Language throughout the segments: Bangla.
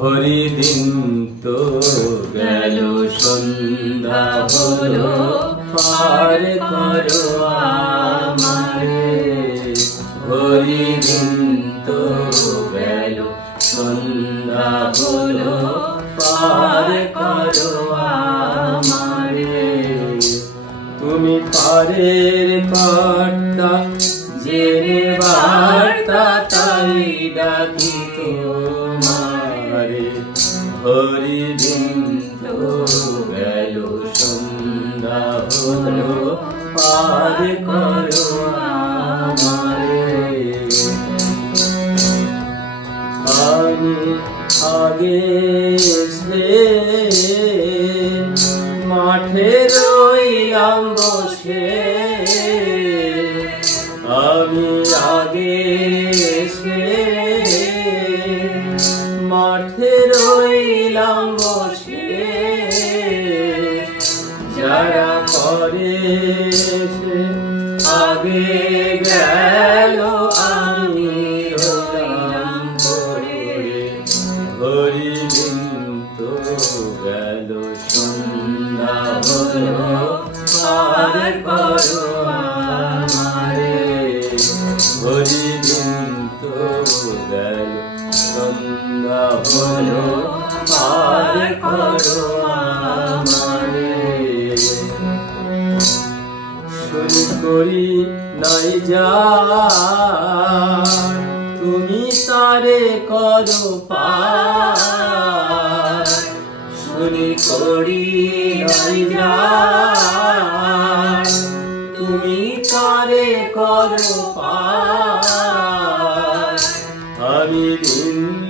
হরিদিন তো গেল সন্ধ্যা হলো। পার করো আমারে। হরি দিন তো গেল সন্ধ্যা হলো। পার করো আমারে। তুমি পারের কর্তা জেনে বার্তা হরিদিন তো গেল সন্ধ্যা হলো পার করো আমি আগে মাঠে রইলাম বসে। আমি আগে রইলাম বসে। যারা করে আগে গেল আমি রইলাম পড়ে। হরিদিন তো গেল সন্ধ্যা হলো পার করো পার করো আমারে শুনি করি নাই যা তুমি তারে করো পার শুনি করি নাই যা তুমি তারে করো পার, আমি দিন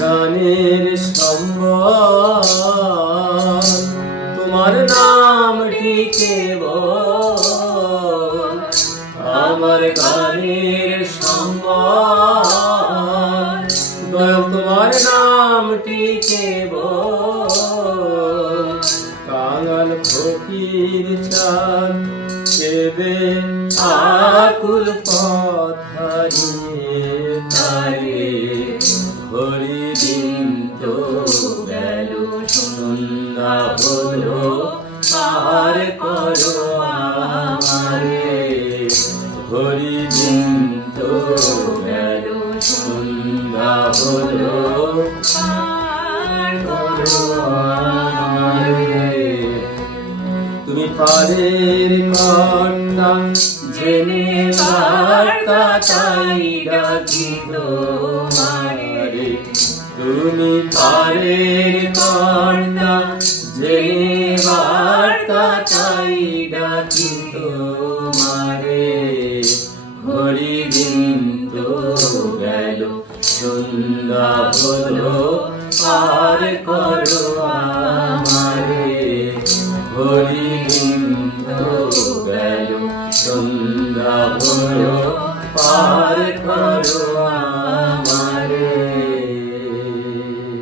গানের সম্বল তোমার নামটি কেবল? আমার গানের সম্বল তোমার নামটি কেবল? কাঙাল ফকির চাঁদ কেবে আকুল পথারিয়ে তারে হরিদিন হলো পার করো আমারে। হরিদিন তো গেল সন্ধ্যা হলো, পার করো আমারে। তুমি পারের কন্যা, জেনে বার্তা তাই ডাকি তোমারে। তুমি পারের কন্যা যে বার্তাটাই ডাকি তোমারে। হরি দিন তো গেল সন্ধ্যা হলো আর করো আমারে। ঘড়ি দিন তো গেল সন্ধ্যা হলো পার করো